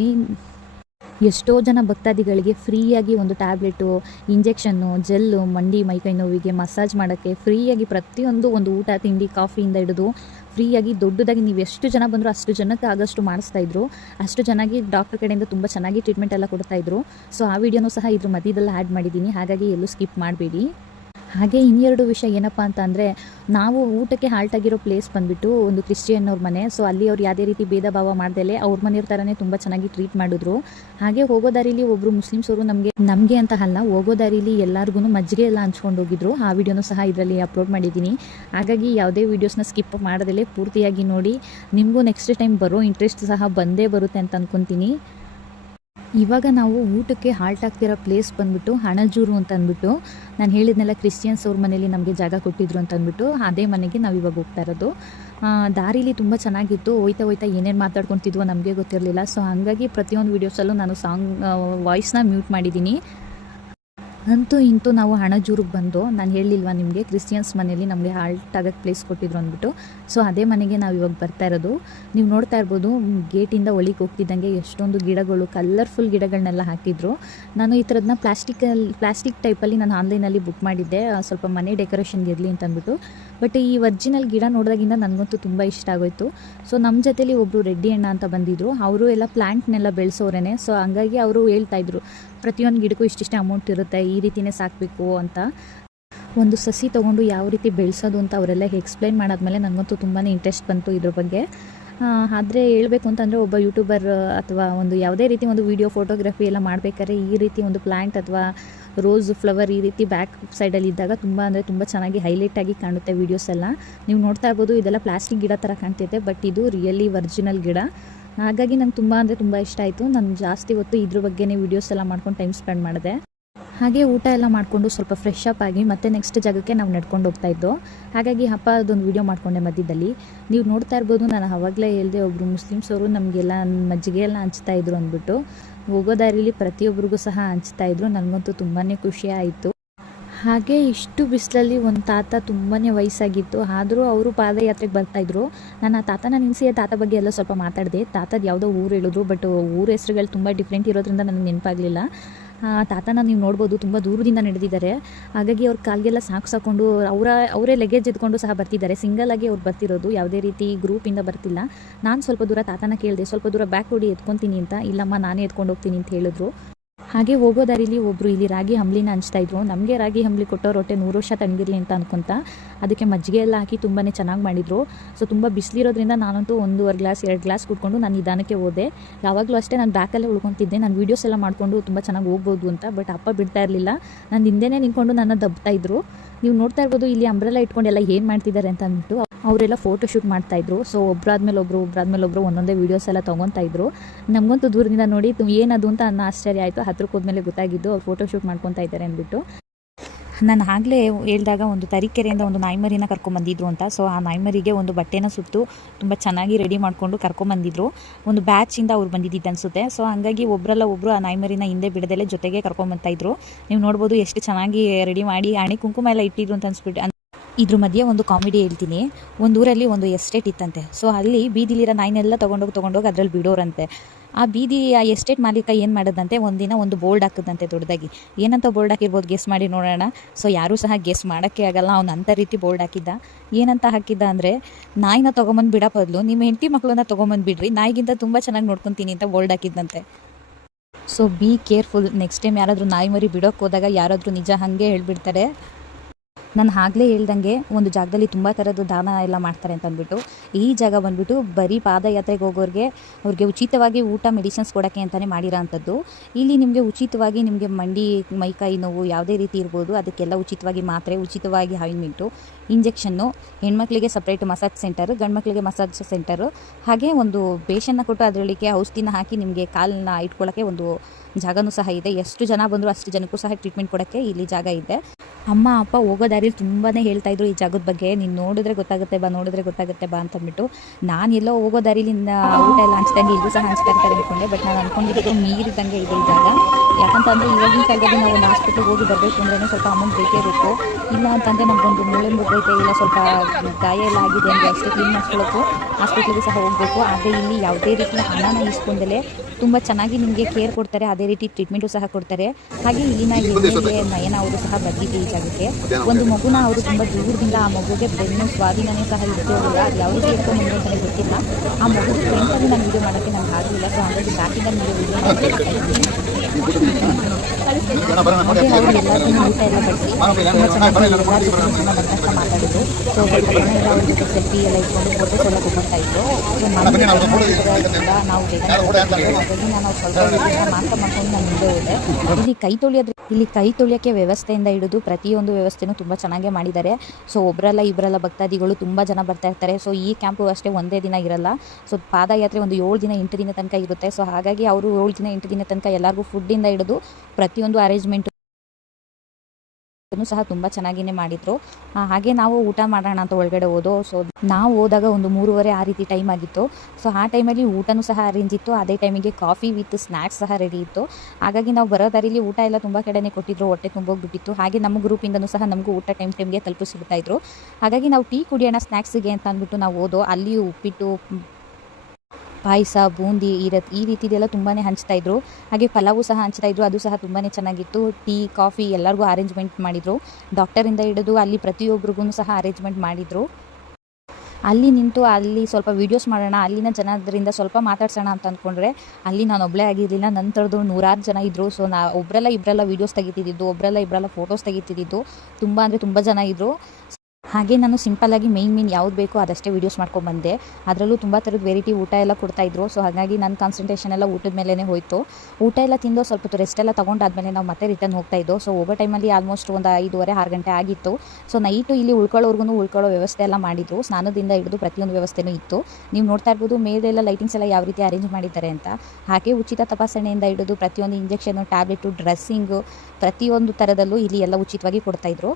ಎಷ್ಟೋ ಜನ ಭಕ್ತಾದಿಗಳಿಗೆ ಫ್ರೀಯಾಗಿ ಒಂದು ಟ್ಯಾಬ್ಲೆಟು, ಇಂಜೆಕ್ಷನ್ನು, ಜೆಲ್ಲು, ಮಂಡಿ ಮೈಕೈ ನೋವಿಗೆ ಮಸಾಜ್ ಮಾಡೋಕ್ಕೆ ಫ್ರೀಯಾಗಿ ಪ್ರತಿಯೊಂದು ಒಂದು ಊಟ, ತಿಂಡಿ, ಕಾಫಿಯಿಂದ ಹಿಡಿದು ಫ್ರೀಯಾಗಿ ದೊಡ್ಡದಾಗಿ ನೀವು ಎಷ್ಟು ಜನ ಬಂದರೂ ಅಷ್ಟು ಜನಕ್ಕೆ ಆಗಷ್ಟು ಮಾಡಿಸ್ತಾ ಇದ್ರು. ಅಷ್ಟು ಚೆನ್ನಾಗಿ ಡಾಕ್ಟರ್ ಕಡೆಯಿಂದ ತುಂಬ ಚೆನ್ನಾಗಿ ಟ್ರೀಟ್ಮೆಂಟ್ ಎಲ್ಲ ಕೊಡ್ತಾ ಇದ್ರು. ಸೊ, ಆ ವಿಡಿಯೋನೂ ಸಹ ಇದ್ರ ಮಧ್ಯದಲ್ಲಿ ಆ್ಯಡ್ ಮಾಡಿದ್ದೀನಿ. ಹಾಗಾಗಿ ಎಲ್ಲೂ ಸ್ಕಿಪ್ ಮಾಡಬೇಡಿ. ಹಾಗೆ ಇನ್ನೆರಡು ವಿಷಯ ಏನಪ್ಪ ಅಂತ ಅಂದರೆ ನಾವು ಊಟಕ್ಕೆ ಹಾಲ್ಟ್ ಆಗಿರೋ ಪ್ಲೇಸ್ ಬಂದ್ಬಿಟ್ಟು ಒಂದು ಕ್ರಿಶ್ಚಿಯನ್ ಅವ್ರ ಮನೆ. ಸೊ ಅಲ್ಲಿ ಅವ್ರು ಯಾವುದೇ ರೀತಿ ಭೇದ ಭಾವ ಮಾಡ್ದಲೆ ಅವ್ರ ಮನೆಯವ್ರ ಥರನೇ ತುಂಬ ಚೆನ್ನಾಗಿ ಟ್ರೀಟ್ ಮಾಡಿದ್ರು. ಹಾಗೆ ಹೋಗೋ ದಾರಿಲಿ ಒಬ್ಬರು ಮುಸ್ಲಿಮ್ಸ್ ಅವರು ನಮಗೆ ನಮಗೆ ಅಂತ ಅಲ್ಲ, ಹೋಗೋ ದಾರಿಲಿ ಎಲ್ಲರಿಗೂ ಮಜ್ಜಿಗೆ ಎಲ್ಲ ಹಂಚ್ಕೊಂಡು ಹೋಗಿದ್ರು. ಆ ವಿಡಿಯೋನೂ ಸಹ ಇದರಲ್ಲಿ ಅಪ್ಲೋಡ್ ಮಾಡಿದ್ದೀನಿ. ಹಾಗಾಗಿ ಯಾವುದೇ ವೀಡಿಯೋಸ್ನ ಸ್ಕಿಪ್ ಮಾಡದಲ್ಲೇ ಪೂರ್ತಿಯಾಗಿ ನೋಡಿ. ನಿಮಗೂ ನೆಕ್ಸ್ಟ್ ಟೈಮ್ ಬರೋ ಇಂಟ್ರೆಸ್ಟ್ ಸಹ ಬಂದೇ ಬರುತ್ತೆ ಅಂತ ಅಂದ್ಕೊತೀನಿ ಇವಾಗ ನಾವು ಊಟಕ್ಕೆ ಹಾಲ್ಟ್ ಆಗ್ತಿರೋ ಪ್ಲೇಸ್ ಬಂದ್ಬಿಟ್ಟು ಹಣಜೂರು ಅಂತ ಅಂದ್ಬಿಟ್ಟು, ನಾನು ಹೇಳಿದ್ನೆಲ್ಲ ಕ್ರಿಶ್ಚಿಯನ್ಸ್ ಅವ್ರ ಮನೇಲಿ ನಮಗೆ ಜಾಗ ಕೊಟ್ಟಿದ್ರು ಅಂತ ಅಂದ್ಬಿಟ್ಟು, ಅದೇ ಮನೆಗೆ ನಾವು ಇವಾಗ ಹೋಗ್ತಾ ಇರೋದು. ದಾರಿಲಿ ತುಂಬ ಚೆನ್ನಾಗಿತ್ತು. ಹೋಯ್ತಾ ಹೋಯ್ತಾ ಏನೇನು ಮಾತಾಡ್ಕೊತಿದ್ವೋ ನಮಗೆ ಗೊತ್ತಿರಲಿಲ್ಲ. ಸೊ ಹಾಗಾಗಿ ಪ್ರತಿಯೊಂದು ವೀಡಿಯೋಸಲ್ಲೂ ನಾನು ಸಾಂಗ್ ವಾಯ್ಸ್ನ ಮ್ಯೂಟ್ ಮಾಡಿದ್ದೀನಿ ಅಂತೂ ಇಂತೂ ನಾವು ಹಣಜೂರಿಗೆ ಬಂದು, ನಾನು ಹೇಳಿಲ್ವಾ ನಿಮಗೆ ಕ್ರಿಶ್ಚಿಯನ್ಸ್ ಮನೇಲಿ ನಮಗೆ ಹಾಲ್ಟ್ ಆಗೋಕ್ಕೆ ಪ್ಲೇಸ್ ಕೊಟ್ಟಿದ್ರು ಅಂದ್ಬಿಟ್ಟು. ಸೊ ಅದೇ ಮನೆಗೆ ನಾವು ಇವಾಗ ಬರ್ತಾ ಇರೋದು. ನೀವು ನೋಡ್ತಾ ಇರ್ಬೋದು, ಗೇಟಿಂದ ಒಳಗೆ ಹೋಗ್ತಿದ್ದಂಗೆ ಎಷ್ಟೊಂದು ಗಿಡಗಳು ಕಲರ್ಫುಲ್ ಗಿಡಗಳನ್ನೆಲ್ಲ ಹಾಕಿದ್ರು. ನಾನು ಈ ಥರದನ್ನ ಪ್ಲಾಸ್ಟಿಕಲ್ಲಿ ಪ್ಲಾಸ್ಟಿಕ್ ಟೈಪಲ್ಲಿ ನಾನು ಆನ್ಲೈನಲ್ಲಿ ಬುಕ್ ಮಾಡಿದ್ದೆ. ಸ್ವಲ್ಪ ಮನೆ ಡೆಕೋರೇಷನ್ಗೆ ಇರಲಿ ಅಂತ ಅಂದ್ಬಿಟ್ಟು ಬಟ್ ಈ ಒರ್ಜಿನಲ್ ಗಿಡ ನೋಡಿದಾಗಿಂದ ನನಗಂತೂ ತುಂಬ ಇಷ್ಟ ಆಗೋಯ್ತು. ಸೊ ನಮ್ಮ ಜೊತೆಲಿ ಒಬ್ಬರು ರೆಡ್ಡಿ ಅಣ್ಣ ಅಂತ ಬಂದಿದ್ರು. ಅವರು ಎಲ್ಲ ಪ್ಲ್ಯಾಂಟ್ನೆಲ್ಲ ಬೆಳೆಸೋರೇನೆ. ಸೊ ಹಂಗಾಗಿ ಅವರು ಹೇಳ್ತಾ ಇದ್ರು ಪ್ರತಿಯೊಂದು ಗಿಡಕ್ಕೂ ಇಷ್ಟಿಷ್ಟೇ ಅಮೌಂಟ್ ಇರುತ್ತೆ, ಈ ರೀತಿನೇ ಸಾಕಬೇಕು ಅಂತ. ಒಂದು ಸಸಿ ತೊಗೊಂಡು ಯಾವ ರೀತಿ ಬೆಳೆಸೋದು ಅಂತ ಅವರೆಲ್ಲ ಎಕ್ಸ್ಪ್ಲೈನ್ ಮಾಡಾದ್ಮೇಲೆ ನನಗಂತೂ ತುಂಬಾ ಇಂಟ್ರೆಸ್ಟ್ ಬಂತು ಇದ್ರ ಬಗ್ಗೆ. ಆದರೆ ಹೇಳಬೇಕು ಅಂತಂದರೆ ಒಬ್ಬ ಯೂಟ್ಯೂಬರ್ ಅಥವಾ ಒಂದು ಯಾವುದೇ ರೀತಿ ಒಂದು ವೀಡಿಯೋ ಫೋಟೋಗ್ರಫಿ ಎಲ್ಲ ಮಾಡಬೇಕಾದ್ರೆ ಈ ರೀತಿ ಒಂದು ಪ್ಲ್ಯಾಂಟ್ ಅಥವಾ ರೋಸ್ ಫ್ಲವರ್ ಈ ರೀತಿ ಬ್ಯಾಕ್ ಸೈಡಲ್ಲಿ ಇದ್ದಾಗ ತುಂಬ ಅಂದರೆ ತುಂಬ ಚೆನ್ನಾಗಿ ಹೈಲೈಟ್ ಆಗಿ ಕಾಣುತ್ತೆ ವೀಡಿಯೋಸ್ ಎಲ್ಲ. ನೀವು ನೋಡ್ತಾ ಇರ್ಬೋದು, ಇದೆಲ್ಲ ಪ್ಲಾಸ್ಟಿಕ್ ಗಿಡ ಥರ ಕಾಣ್ತಿದೆ ಬಟ್ ಇದು ರಿಯಲಿ ಒರಿಜಿನಲ್ ಗಿಡ. ಹಾಗಾಗಿ ನಂಗೆ ತುಂಬ ಅಂದರೆ ತುಂಬ ಇಷ್ಟ ಆಯಿತು. ನಾನು ಜಾಸ್ತಿ ಹೊತ್ತು ಇದ್ರ ಬಗ್ಗೆನೇ ವೀಡಿಯೋಸ್ ಎಲ್ಲ ಮಾಡ್ಕೊಂಡು ಟೈಮ್ ಸ್ಪೆಂಡ್ ಮಾಡಿದೆ. ಹಾಗೆ ಊಟ ಎಲ್ಲ ಮಾಡಿಕೊಂಡು ಸ್ವಲ್ಪ ಫ್ರೆಶ್ ಅಪ್ ಆಗಿ ಮತ್ತೆ ನೆಕ್ಸ್ಟ್ ಜಾಗಕ್ಕೆ ನಾವು ನಡ್ಕೊಂಡು ಹೋಗ್ತಾ ಇದ್ದೋ. ಹಾಗಾಗಿ ಹಬ್ಬ ಅದೊಂದು ವೀಡಿಯೋ ಮಾಡ್ಕೊಂಡೆ ಮಧ್ಯದಲ್ಲಿ. ನೀವು ನೋಡ್ತಾ ಇರ್ಬೋದು, ನಾನು ಅವಾಗಲೇ ಹೇಳಿದೆ ಒಬ್ಬರು ಮುಸ್ಲಿಮ್ಸ್ ಅವರು ನಮಗೆಲ್ಲ ಮಜ್ಜಿಗೆ ಎಲ್ಲ ಹಂಚ್ತಾ ಇದ್ರು ಅಂದ್ಬಿಟ್ಟು. ಹೋಗೋ ದಾರಿಲಿ ಪ್ರತಿಯೊಬ್ಬರಿಗೂ ಸಹ ಹಂಚ್ತಾ ಇದ್ರು. ನನಗಂತೂ ತುಂಬಾ ಖುಷಿ ಆಯಿತು. ಹಾಗೆ ಇಷ್ಟು ಬಿಸಿಲಲ್ಲಿ ಒಂದು ತಾತ ತುಂಬಾ ವಯಸ್ಸಾಗಿತ್ತು. ಆದರೂ ಅವರು ಪಾದಯಾತ್ರೆಗೆ ಬರ್ತಾಯಿದ್ರು ನಾನು ಆ ತಾತನ ನಿಲ್ಲಿಸಿ ಆ ತಾತ ಬಗ್ಗೆ ಎಲ್ಲ ಸ್ವಲ್ಪ ಮಾತಾಡಿದೆ. ತಾತದ ಯಾವುದೋ ಊರು ಹೇಳಿದ್ರು, ಬಟ್ ಊರ ಹೆಸರುಗಳು ತುಂಬ ಡಿಫ್ರೆಂಟ್ ಇರೋದ್ರಿಂದ ನನಗೆ ನೆನಪಾಗಲಿಲ್ಲ. ತಾತನ ನೀವು ನೋಡ್ಬೋದು, ತುಂಬ ದೂರದಿಂದ ನಡೆದಿದ್ದಾರೆ. ಹಾಗಾಗಿ ಅವ್ರ ಕಾಲಿಗೆಲ್ಲ ಸಾಕು ಸಾಕೊಂಡು ಅವರ, ಅವರೇ ಲಗೇಜ್ ಎತ್ಕೊಂಡು ಸಹ ಬರ್ತಿದ್ದಾರೆ. ಸಿಂಗಲ್ ಆಗಿ ಅವ್ರು ಬರ್ತಿರೋದು. ಯಾವುದೇ ರೀತಿ ಗ್ರೂಪಿಂದ ಬರ್ತಿಲ್ಲ. ನಾನು ಸ್ವಲ್ಪ ದೂರ ತಾತನ ಕೇಳಿದೆ, ಸ್ವಲ್ಪ ದೂರ ಬ್ಯಾಕ್ ಹೊಡಿ ಎತ್ಕೊತೀನಿ ಅಂತ, ಇಲ್ಲಮ್ಮ ನಾನೇ ಎತ್ಕೊಂಡು ಹೋಗ್ತೀನಿ ಅಂತ ಹೇಳಿದ್ರು. ಹಾಗೆ ಹೋಗೋ ದಾರಿಲಿ ಒಬ್ಬರು ಇಲ್ಲಿ ರಾಗಿ ಹಂಬ್ಲಿನ ಇದ್ರು. ನಮಗೆ ರಾಗಿ ಹಂಬ್ಲಿ ಕೊಟ್ಟೋ ರೊಟ್ಟೆ ನೂರು ವರ್ಷ ತಂಗಿರ್ಲಿ ಅಂತ ಅನ್ಕೊಂತ ಅದಕ್ಕೆ ಮಜ್ಜಿಗೆ ಎಲ್ಲ ಹಾಕಿ ತುಂಬಾ ಚೆನ್ನಾಗಿ ಮಾಡಿದ್ರು. ಸೊ ತುಂಬ ಬಿಸಿಲಿರೋದ್ರಿಂದ ನಾನಂತೂ ಒಂದೂವರೆ ಗ್ಲಾಸ್, ಎರಡು ಗ್ಲಾಸ್ ಕುಡ್ಕೊಂಡು ನಾನು ನಿಧಾನಕ್ಕೆ ಹೋದೆ. ಯಾವಾಗಲೂ ಅಷ್ಟೇ ನಾನು ಬ್ಯಾಕಲ್ಲೇ ಉಳ್ಕೊತಿದ್ದೆ. ನಾನು ವೀಡಿಯೋಸ್ ಎಲ್ಲ ಮಾಡಿಕೊಂಡು ತುಂಬ ಚೆನ್ನಾಗಿ ಹೋಗ್ಬೋದು ಅಂತ ಬಟ್ ಅಪ್ಪ ಬಿಡ್ತಾ ಇರಲಿಲ್ಲ. ನಾನು ಹಿಂದೆನೇ ನಿಂತ್ಕೊಂಡು ನನ್ನ ದಬ್ತಾ ಇದ್ರು. ನೀವು ನೋಡ್ತಾ ಇರ್ಬೋದು, ಇಲ್ಲಿ ಅಂಬ್ರೆಲ್ಲ ಇಟ್ಕೊಂಡು ಎಲ್ಲ ಏನು ಮಾಡ್ತಿದ್ದಾರೆ ಅಂತ ಅಂದ್ಬಿಟ್ಟು ಅವರೆಲ್ಲ ಫೋಟೋ ಶೂಟ್ ಮಾಡ್ತಾ ಇದ್ರು. ಸೊ ಒಬ್ರಾದ್ಮೇಲೆ ಒಬ್ಬರು ಒಬ್ರಾದ್ಮೇಲೆ ಒಬ್ಬರು ಒಂದೊಂದೇ ವೀಡಿಯೋಸ್ ಎಲ್ಲ ತೊಗೊತಾ ಇದ್ರು. ನಮಗಂತೂ ದೂರದಿಂದ ನೋಡಿ ಏನದು ಅಂತ ಅನ್ನೋ ಆಶ್ಚರ್ಯ ಆಯಿತು. ಹತ್ರಕ್ಕೆ ಹೋದ್ಮೇಲೆ ಗೊತ್ತಾಗಿದ್ದು ಅವ್ರು ಫೋಟೋ ಶೂಟ್ ಮಾಡ್ಕೊತಾ ಇದ್ದಾರೆ ಅಂದ್ಬಿಟ್ಟು. ನಾನು ಆಗಲೇ ಹೇಳಿದಾಗ ಒಂದು ತರೀಕೆರೆಯಿಂದ ಒಂದು ನಾಯ್ಮರಿನ ಕರ್ಕೊಂಬಂದಿದ್ರು ಅಂತ. ಸೊ ಆ ನಾಯ್ಮರಿಗೆ ಒಂದು ಬಟ್ಟೆನ ಸುತ್ತು ತುಂಬ ಚೆನ್ನಾಗಿ ರೆಡಿ ಮಾಡಿಕೊಂಡು ಕರ್ಕೊಂಬಂದಿದ್ರು. ಒಂದು ಬ್ಯಾಚಿಂದ ಅವ್ರು ಬಂದಿದ್ದಿದ್ದು ಅನಿಸುತ್ತೆ. ಸೊ ಹಂಗಾಗಿ ಒಬ್ಬರಲ್ಲ ಒಬ್ಬರು ಆ ನಾಯ್ಮರಿನ ಹಿಂದೆ ಬಿಡದಲ್ಲೇ ಜೊತೆಗೆ ಕರ್ಕೊಂಬಂತಾಯಿದ್ರು ನೀವು ನೋಡ್ಬೋದು ಎಷ್ಟು ಚೆನ್ನಾಗಿ ರೆಡಿ ಮಾಡಿ ಹಣೆ ಕುಂಕುಮ ಎಲ್ಲ ಇಟ್ಟಿದ್ರು ಅಂತ ಅನ್ಸ್ಬಿಟ್ಟು ಇದ್ರ ಮಧ್ಯೆ ಒಂದು ಕಾಮಿಡಿ ಹೇಳ್ತೀನಿ. ಒಂದು ಊರಲ್ಲಿ ಒಂದು ಎಸ್ಟೇಟ್ ಇತ್ತಂತೆ. ಸೊ ಅಲ್ಲಿ ಬೀದಿಲಿರೋ ನಾಯಿನೆಲ್ಲ ತೊಗೊಂಡೋಗಿ ತೊಗೊಂಡೋಗಿ ಅದ್ರಲ್ಲಿ ಬಿಡೋರಂತೆ. ಆ ಬೀದಿ, ಆ ಎಸ್ಟೇಟ್ ಮಾಲೀಕ ಏನು ಮಾಡೋದಂತೆ? ಒಂದಿನ ಒಂದು ಬೋರ್ಡ್ ಹಾಕಿದಂತೆ ದೊಡ್ಡದಾಗಿ. ಏನಂತ ಬೋರ್ಡ್ ಹಾಕಿರ್ಬೋದು? ಗೆಸ್ ಮಾಡಿ ನೋಡೋಣ. ಸೊ, ಯಾರೂ ಸಹ ಗೆಸ್ ಮಾಡೋಕ್ಕೆ ಆಗಲ್ಲ. ಅವ್ನು ಅಂಥ ರೀತಿ ಬೋರ್ಡ್ ಹಾಕಿದ್ದ. ಏನಂತ ಹಾಕಿದ್ದ ಅಂದರೆ, ನಾಯಿನ ತೊಗೊಂಬಂದು ಬಿಡೋ ಬದಲು, ನಿಮ್ಮ ಹೆಂಡತಿ ಮಕ್ಕಳನ್ನ ತೊಗೊಂಬಂದು ಬಿಡ್ರಿ. ನಾಯಿಗಿಂತ ತುಂಬ ಚೆನ್ನಾಗಿ ನೋಡ್ಕೊತೀನಿ ಅಂತ board ಹಾಕಿದ್ದಂತೆ so, be careful. Next time ಯಾರಾದರೂ ನಾಯಿ ಮರಿ ಬಿಡೋಕೆ ಹೋದಾಗ ಯಾರಾದರೂ ನಿಜ ಹಾಗೆ ಹೇಳ್ಬಿಡ್ತಾರೆ. ನಾನು ಆಗಲೇ ಹೇಳ್ದಂಗೆ ಒಂದು ಜಾಗದಲ್ಲಿ ತುಂಬ ಥರದ್ದು ದಾನ ಎಲ್ಲ ಮಾಡ್ತಾರೆ ಅಂತ ಅಂದ್ಬಿಟ್ಟು. ಈ ಜಾಗ ಬಂದ್ಬಿಟ್ಟು ಬರೀ ಪಾದಯಾತ್ರೆಗೆ ಹೋಗೋರಿಗೆ ಅವ್ರಿಗೆ ಉಚಿತವಾಗಿ ಊಟ ಮೆಡಿಸಿನ್ಸ್ ಕೊಡೋಕ್ಕೆ ಅಂತಲೇ ಮಾಡಿರೋ ಅಂಥದ್ದು ಇಲ್ಲಿ ನಿಮಗೆ ಉಚಿತವಾಗಿ ನಿಮಗೆ ಮಂಡಿ ಮೈಕೈ ನೋವು ಯಾವುದೇ ರೀತಿ ಇರ್ಬೋದು, ಅದಕ್ಕೆಲ್ಲ ಉಚಿತವಾಗಿ ಮಾತ್ರೆ, ಉಚಿತವಾಗಿ ಹಾಯಿಂಟ್ಮೆಂಟು ಇಂಜೆಕ್ಷನ್ನು ಹೆಣ್ಮಕ್ಳಿಗೆ ಸಪ್ರೇಟ್ ಮಸಾಜ್ ಸೆಂಟರ್, ಗಂಡ್ಮಕ್ಳಿಗೆ ಮಸಾಜ್ ಸೆಂಟರು. ಹಾಗೆ ಒಂದು ಪೇಷನ್ನ ಕೊಟ್ಟು ಅದರೊಳಗೆ ಔಷಧಿನ ಹಾಕಿ ನಿಮಗೆ ಕಾಲನ್ನ ಇಟ್ಕೊಳ್ಳೋಕ್ಕೆ ಒಂದು ಜಾಗನೂ ಸಹ ಇದೆ. ಎಷ್ಟು ಜನ ಬಂದರೂ ಅಷ್ಟು ಜನಕ್ಕೂ ಸಹ ಟ್ರೀಟ್ಮೆಂಟ್ ಕೊಡೋಕ್ಕೆ ಇಲ್ಲಿ ಜಾಗ ಇದೆ. ಅಮ್ಮ ಅಪ್ಪ ಹೋಗೋ ದಾರಿಲಿ ತುಂಬಾ ಹೇಳ್ತಾ ಇದ್ರು ಈ ಜಾಗದ ಬಗ್ಗೆ ನೀನು ನೋಡಿದ್ರೆ ಗೊತ್ತಾಗುತ್ತೆ ಬಾ ನೋಡಿದ್ರೆ ಗೊತ್ತಾಗುತ್ತೆ ಬಾ ಅಂತ ಅಂದ್ಬಿಟ್ಟು ನಾನು ಎಲ್ಲೋ ಹೋಗೋ ದಾರಿಲಿ ಊಟ ಎಲ್ಲ ಹಂಚ್ದಂಗೆ ಇಲ್ಲೂ ಸಹ ಹಂಚ್ತಾ ಇರ್ತಾರೆ ಅಂದ್ಕೊಂಡೆ ಬಟ್ ನಾನು ಅಂದ್ಕೊಂಡಿದ್ದು ಮೀರಿದಂಗೆ ಇದೆ ಈ ಜಾಗ. ಯಾಕಂತಂದರೆ ಇವಾಗಿನ ಕಾಲದಲ್ಲಿ ನಾವು ಒಂದು ಹಾಸ್ಪಿಟ್ಲಿಗೆ ಹೋಗಿ ಬರಬೇಕು ಅಂದ್ರೆ ಸ್ವಲ್ಪ ಅಮೌಂಟ್ ಬೇಕೇ ಬೇಕು. ಇಲ್ಲ ಅಂತಂದರೆ ನಮಗೊಂದು ಮೂಳೆ ಮುಗ್ದೈತೆ ಇಲ್ಲ ಸ್ವಲ್ಪ ಗಾಯ ಎಲ್ಲ ಆಗಿದೆ ಅಂದರೆ ಅಷ್ಟೇ ಕ್ಲೀನ್ ಮಾಡ್ಕೊಳ್ಳೋಕ್ಕೂ ಹಾಸ್ಪಿಟ್ಲಿಗೆ ಸಹ ಹೋಗಬೇಕು. ಆದರೆ ಇಲ್ಲಿ ಯಾವುದೇ ರೀತಿಯ ಹಣನ ಇಸ್ಕೊಂಡಲೇ ತುಂಬ ಚೆನ್ನಾಗಿ ನಿಮಗೆ ಕೇರ್ ಕೊಡ್ತಾರೆ ಅದೇ ರೀತಿ ಟ್ರೀಟ್ಮೆಂಟು ಸಹ ಕೊಡ್ತಾರೆ. ಹಾಗೆ ಇಲ್ಲಿನ ಎಮ್ಮೆಗೆ ನಯನ ಅವರು ಸಹ ಬಂದಿದೆ ಈ ಜಾಗಕ್ಕೆ ಒಂದು ಮಗುನ ಅವರು ತುಂಬ ದೂರದಿಂದ ಆ ಮಗುಗೆ ಬೆನ್ನು ಸ್ವಾಧೀನನೇ ಸಹ ಇರ್ತಿರಲಿಲ್ಲ ಅದು ಯಾವ ರೀತಿ ಇಟ್ಕೊಂಡು ಅಂತ ಅಂತಲೇ ಗೊತ್ತಿಲ್ಲ. ಆ ಮಗು ಫ್ರೆಂಡ್ಸಲ್ಲಿ ನಾನು ವೀಡಿಯೋ ಮಾಡೋಕ್ಕೆ ನನಗೆ ಆಗಲಿಲ್ಲ. ಸೊ ಹಾಗಾಗಿ ಬ್ಯಾಕಿಂದ ನೀವು ವೀಡಿಯೋ ನಾವು ಸ್ವಲ್ಪ ಮುಂದೆ ಇಲ್ಲಿ ಕೈ ತೊಳೆಯೋದ್ರ ಇಲ್ಲಿ ಕೈ ತೊಳೆಯೋಕ್ಕೆ ವ್ಯವಸ್ಥೆಯಿಂದ ಹಿಡಿದು ಪ್ರತಿಯೊಂದು ವ್ಯವಸ್ಥೆನೂ ತುಂಬ ಚೆನ್ನಾಗೇ ಮಾಡಿದ್ದಾರೆ. ಸೊ ಒಬ್ಬರಲ್ಲ ಇಬ್ಬರಲ್ಲ ಭಕ್ತಾದಿಗಳು ತುಂಬ ಜನ ಬರ್ತಾ ಇರ್ತಾರೆ. ಸೊ ಈ ಕ್ಯಾಂಪು ಅಷ್ಟೇ ಒಂದೇ ದಿನ ಇರಲ್ಲ. ಸೊ ಪಾದಯಾತ್ರೆ ಒಂದು ಏಳು ದಿನ ಎಂಟು ದಿನ ತನಕ ಇರುತ್ತೆ. ಸೊ ಹಾಗಾಗಿ ಅವರು ಏಳು ದಿನ ಎಂಟು ದಿನ ತನಕ ಎಲ್ಲರಿಗೂ ಫುಡ್ಡಿಂದ ಹಿಡಿದು ಪ್ರತಿಯೊಂದು ಅರೇಂಜ್ಮೆಂಟು ಸಹ ತುಂಬ ಚೆನ್ನಾಗಿನೇ ಮಾಡಿದ್ರು. ಹಾಗೆ ನಾವು ಊಟ ಮಾಡೋಣ ಅಂತ ಒಳಗಡೆ ಹೋದೋ ಸೊ ನಾವು ಹೋದಾಗ ಒಂದು ಮೂರುವರೆ ಆ ರೀತಿ ಟೈಮ್ ಆಗಿತ್ತು. ಸೊ ಆ ಟೈಮಲ್ಲಿ ಊಟನೂ ಸಹ ಅರೇಂಜ್ ಇತ್ತು. ಅದೇ ಟೈಮಿಗೆ ಕಾಫಿ ವಿತ್ ಸ್ನ್ಯಾಕ್ಸ್ ಸಹ ರೆಡಿ ಇತ್ತು. ಹಾಗಾಗಿ ನಾವು ಬರೋ ದಾರಿಲಿ ಊಟ ಎಲ್ಲ ತುಂಬ ಕಡೆನೇ ಕೊಟ್ಟಿದ್ರು, ಹೊಟ್ಟೆ ತುಂಬೋಗ್ಬಿಟ್ಟಿತ್ತು. ಹಾಗೆ ನಮ್ಮ ಗ್ರೂಪಿಂದನೂ ಸಹ ನಮಗೂ ಊಟ ಟೈಮ್ ಟೈಮ್ಗೆ ತಲುಪಿಸಿಬಿಡ್ತಾ ಇದ್ರು. ಹಾಗಾಗಿ ನಾವು ಟೀ ಕುಡಿಯೋಣ ಸ್ನ್ಯಾಕ್ಸಿಗೆ ಅಂತ ಅಂದ್ಬಿಟ್ಟು ನಾವು ಹೋದೋ, ಅಲ್ಲಿ ಉಪ್ಪಿಟ್ಟು ಪಾಯಸ, ಬೂಂದಿ, ಈ ರೀತಿ ಈ ರೀತಿದೆಲ್ಲ ತುಂಬಾ ಹಂಚ್ತಾ ಇದ್ರು. ಹಾಗೆ ಪಲಾವು ಸಹ ಹಂಚ್ತಾ ಇದ್ರು. ಅದು ಸಹ ತುಂಬಾ ಚೆನ್ನಾಗಿತ್ತು. ಟೀ, ಕಾಫಿ ಎಲ್ಲರಿಗೂ ಅರೇಂಜ್ಮೆಂಟ್ ಮಾಡಿದರು. ಡಾಕ್ಟರಿಂದ ಹಿಡಿದು ಅಲ್ಲಿ ಪ್ರತಿಯೊಬ್ಬರಿಗೂ ಸಹ ಅರೇಂಜ್ಮೆಂಟ್ ಮಾಡಿದ್ರು. ಅಲ್ಲಿ ನಿಂತು ಅಲ್ಲಿ ಸ್ವಲ್ಪ ವೀಡಿಯೋಸ್ ಮಾಡೋಣ, ಅಲ್ಲಿನ ಜನರಿಂದ ಸ್ವಲ್ಪ ಮಾತಾಡ್ಸೋಣ ಅಂತ ಅಂದ್ಕೊಂಡ್ರೆ ಅಲ್ಲಿ ನಾನು ಒಬ್ಬಳೇ ಆಗಿರಲಿಲ್ಲ. ನಂತರದ್ದು ನೂರಾರು ಜನ ಇದ್ದರು ಸೊ ನಾ ಒಬ್ಬರೆಲ್ಲ ಇಬ್ಬರೆಲ್ಲ ವೀಡಿಯೋಸ್ ತೆಗಿತಿದ್ದು ಒಬ್ಬರೆಲ್ಲ ಇಬ್ಬರೆಲ್ಲ ಫೋಟೋಸ್ ತೆಗಿತಿದ್ದು ತುಂಬ ಅಂದರೆ ತುಂಬ ಜನ ಇದ್ದರು ಹಾಗೆ ನಾನು ಸಿಂಪಲ್ಲಾಗಿ ಮೇಯ್ನ್ ಮೇನ್ ಯಾವ್ದು ಬೇಕೋ ಅದಷ್ಟೇ ವೀಡಿಯೋಸ್ ಮಾಡ್ಕೊಂಡ್ಬಂದೆ ಅದರಲ್ಲೂ ತುಂಬ ಥರದ ವೆರೈಟಿ ಊಟ ಎಲ್ಲ ಕೊಡ್ತಾಯಿದ್ರು ಸೊ ಹಾಗಾಗಿ ನನ್ನ ಕಾನ್ಸಂಟ್ರೇಷನ್ ಎಲ್ಲ ಊಟದ ಮೇಲೇ ಹೋಯಿತು. ಊಟ ಎಲ್ಲ ತಿಂದು ಸ್ವಲ್ಪ ರೆಸ್ಟ್ ಎಲ್ಲ ತೊಗೊಂಡಾದ್ಮೇಲೆ ನಾವು ಮತ್ತೆ ರಿಟರ್ನ್ ಹೋಗ್ತಾ ಇದ್ದೋ ಸೊ ಹೋಗೋ ಟೈಮಲ್ಲಿ ಆಲ್ಮೋಸ್ಟ್ ಒಂದು ಐದೂವರೆ, ಆರು ಗಂಟೆ ಆಗಿತ್ತು. ಸೊ ನೈಟು ಇಲ್ಲಿ ಉಳ್ಕೊಳ್ಳೋರ್ಗು ಉಳ್ಕೊಳ್ಳೋ ವ್ಯವಸ್ಥೆ ಎಲ್ಲ ಮಾಡಿದ್ರು. ಸ್ನಾನದಿಂದ ಹಿಡಿದು ಪ್ರತಿಯೊಂದು ವ್ಯವಸ್ಥೆನೂ ಇತ್ತು. ನೀವು ನೋಡ್ತಾ ಇರ್ಬೋದು ಮೇಲೆಲ್ಲ ಲೈಟಿಂಗ್ಸ್ ಎಲ್ಲ ಯಾವ ರೀತಿ ಅರೇಂಜ್ ಮಾಡಿದ್ದಾರೆ ಅಂತ. ಹಾಗೆ ಉಚಿತ ತಪಾಸಣೆಯಿಂದ ಹಿಡಿದು ಪ್ರತಿಯೊಂದು ಇಂಜೆಕ್ಷನು ಟ್ಯಾಬ್ಲೆಟು ಡ್ರೆಸ್ಸಿಂಗು ಪ್ರತಿಯೊಂದು ಥರದಲ್ಲೂ ಇಲ್ಲಿ ಎಲ್ಲ ಉಚಿತವಾಗಿ ಕೊಡ್ತಾಯಿದ್ರು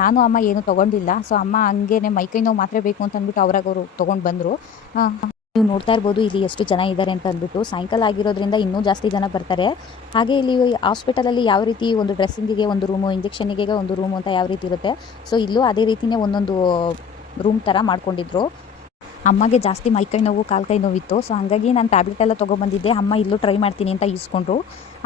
ನಾನು, ಅಮ್ಮ ಏನು ತೊಗೊಂಡಿಲ್ಲ. ಸೊ ಅಮ್ಮ ಹಂಗೇನೆ ಮೈಕೈ ನೋವು ಮಾತ್ರೆ ಬೇಕು ಅಂತ ಅಂದ್ಬಿಟ್ಟು ಅವ್ರಾಗ ಅವರು ತೊಗೊಂಡು ಬಂದರು. ನೀವು ನೋಡ್ತಾ ಇರ್ಬೋದು ಇಲ್ಲಿ ಎಷ್ಟು ಜನ ಇದ್ದಾರೆ ಅಂತ ಅಂದ್ಬಿಟ್ಟು. ಸಾಯಂಕಾಲ ಆಗಿರೋದ್ರಿಂದ ಇನ್ನೂ ಜಾಸ್ತಿ ಜನ ಬರ್ತಾರೆ. ಹಾಗೆ ಇಲ್ಲಿ ಹಾಸ್ಪಿಟಲಲ್ಲಿ ಯಾವ ರೀತಿ ಒಂದು ಡ್ರೆಸ್ಸಿಂಗಿಗೆ ಒಂದು ರೂಮು ಇಂಜೆಕ್ಷನಿಗೆ ಒಂದು ರೂಮು ಅಂತ ಯಾವ ರೀತಿ ಇರುತ್ತೆ. ಸೊ ಇಲ್ಲೂ ಅದೇ ರೀತಿಯೇ ಒಂದೊಂದು ರೂಮ್ ಥರ ಮಾಡ್ಕೊಂಡಿದ್ರು. ಅಮ್ಮಗೆ ಜಾಸ್ತಿ ಮೈಕೈ ನೋವು, ಕಾಲು ಕೈ ನೋವಿತ್ತು. ಸೊ ಹಾಗಾಗಿ ನಾನು ಟ್ಯಾಬ್ಲೆಟ್ ಎಲ್ಲ ತೊಗೊಬಂದಿದ್ದೆ ಅಮ್ಮ ಇಲ್ಲೂ ಟ್ರೈ ಮಾಡ್ತೀನಿ ಅಂತ ಇಸ್ಕೊಂಡ್ರು